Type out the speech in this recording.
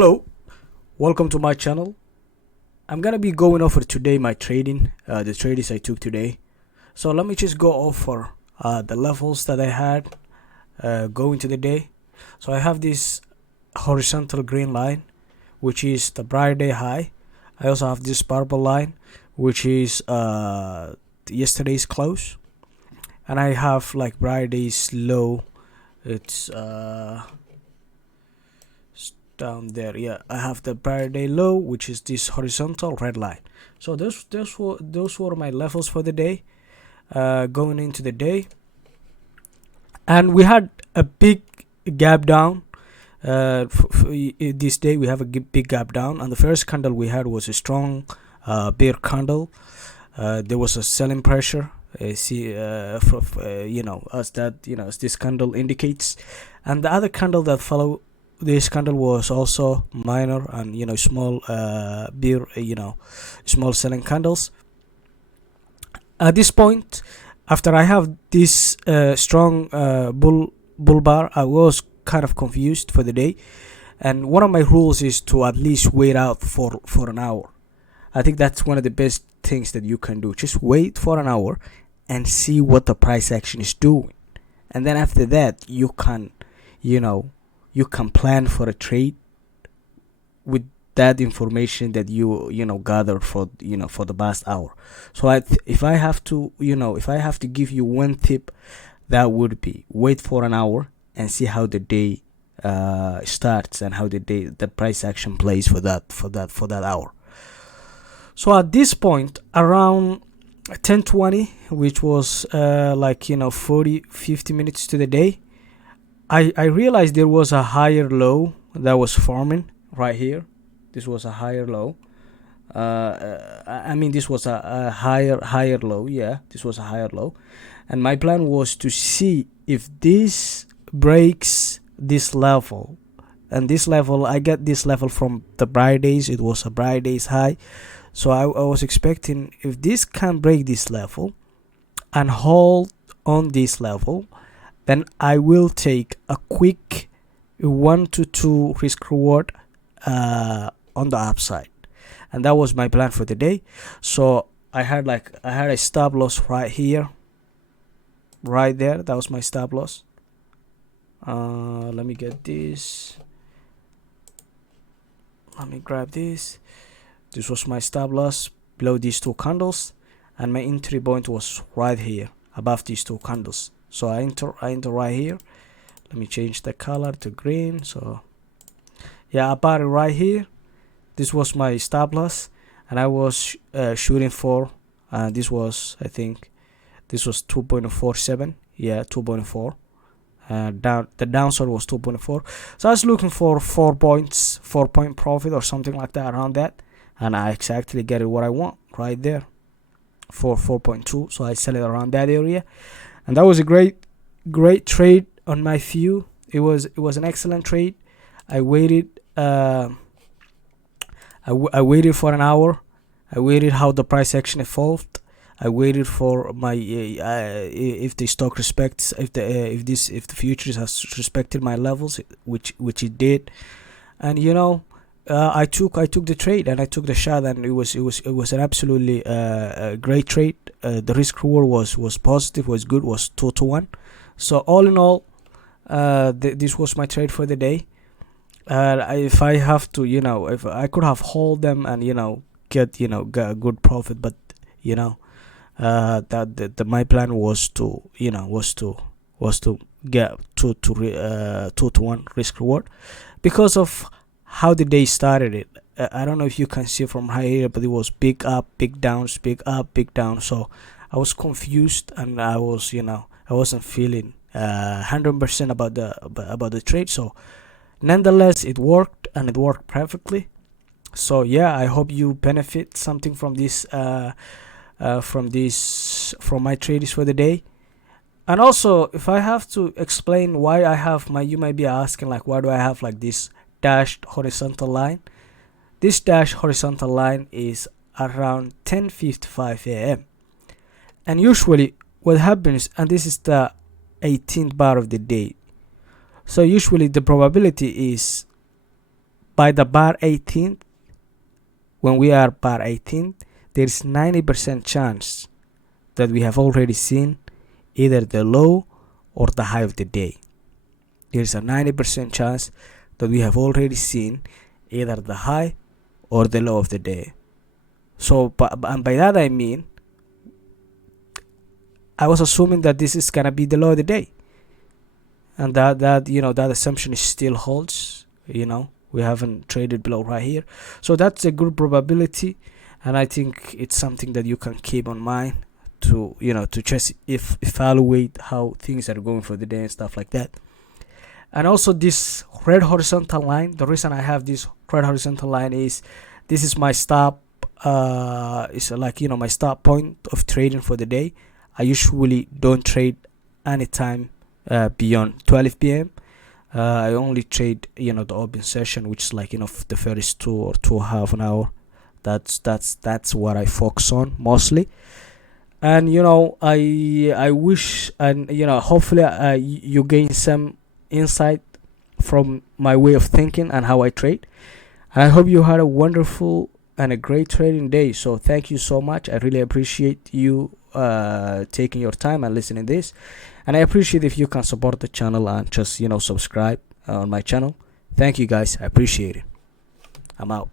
Hello, welcome to my channel. I'm gonna be going over today my trading, the trades I took today. So let me just go over the levels that I had going to the day. So I have this horizontal green line, which is the prior day high. I also have this purple line, which is yesterday's close, and I have like prior day's low. It's down there. Yeah, I have the prior day low, which is this horizontal red line. So those were my levels for the day, going into the day, and we had a big gap down. This day we have a big gap down, and the first candle we had was a strong bear candle. There was a selling pressure. As this candle indicates, and the other candle that followed this candle was also minor and small beer, small selling candles. At this point, after I have this strong bull bar, I was kind of confused for the day, and one of my rules is to at least wait out for an hour. I think that's one of the best things that you can do. Just wait for an hour and see what the price action is doing, and then after that you can plan for a trade with that information that you gathered for the past hour. So if I have to give you one tip, that would be wait for an hour and see how the day starts and how the price action plays for that hour. So at this point, around 10:20, which was 40-50 minutes to the day, I realized there was a higher low that was forming right here. This was a higher low. This was a higher low. Yeah, this was a higher low, and my plan was to see if this breaks this level. And this level, I get this level from the prior days. It was a prior days high, so I was expecting if this can break this level and hold on this level, then I will take a quick 1 to 2 risk reward on the upside, and that was my plan for the day. So I had a stop loss right here, right there. That was my stop loss. Let me get this. Let me grab this. This was my stop loss below these two candles, and my entry point was right here above these two candles. So I enter right here. Let me change the color to green. So yeah, I bought it right here. This was my stop loss, and I was shooting for this was, I think this was 2.47. yeah, 2.4. The downside was 2.4. So I was looking for 4 point profit or something like that, around that, and I exactly get it what I want right there for 4.2. So I sell it around that area, and that was a great trade on my view. It was an excellent trade. I waited I waited for an hour. I waited how the price action evolved. I waited for my if the stock respects, if the futures has respected my levels, which it did. And I took the trade, and I took the shot, and it was an absolutely great trade. The risk reward was positive, was good, was 2-1. So all in all, this was my trade for the day. If I have to, if I could have hold them and get a good profit, but that my plan was to get 2-1 risk reward, because of how the day started. It I don't know if you can see from right here, but it was big up, big downs, big up, big down. So I was confused, and I wasn't feeling 100% about the trade. So nonetheless, it worked, and it worked perfectly. So yeah, I hope you benefit something from this from my trades for the day. And also, if I have to explain why I have you might be asking, like, why do I have like this dashed horizontal line? This dashed horizontal line is around 10:55 a.m. and usually what happens, and this is the 18th bar of the day, so usually the probability is by the bar 18, when we are bar 18, there's 90% chance that we have already seen either the low or the high of the day. There's a 90% chance that we have already seen either the high or the low of the day. So, and by that I mean, I was assuming that this is gonna be the low of the day, and that you know, that assumption still holds. You know, we haven't traded below right here, so that's a good probability, and I think it's something that you can keep on mind to, you know, to just evaluate how things are going for the day and stuff like that. And also this red horizontal line, the reason I have this red horizontal line is this is my stop, it's like, you know, my stop point of trading for the day. I usually don't trade anytime beyond 12 p.m. I only trade, you know, the open session, which is like, you know, the first 2 or 2.5 an hour. That's what I focus on mostly. And you know, I wish, and you know, hopefully you gain some insight from my way of thinking and how I trade. And I hope you had a wonderful and a great trading day. So thank you so much. I really appreciate you taking your time and listening to this, and I appreciate if you can support the channel and just, you know, subscribe on my channel. Thank you guys, I appreciate it. I'm out.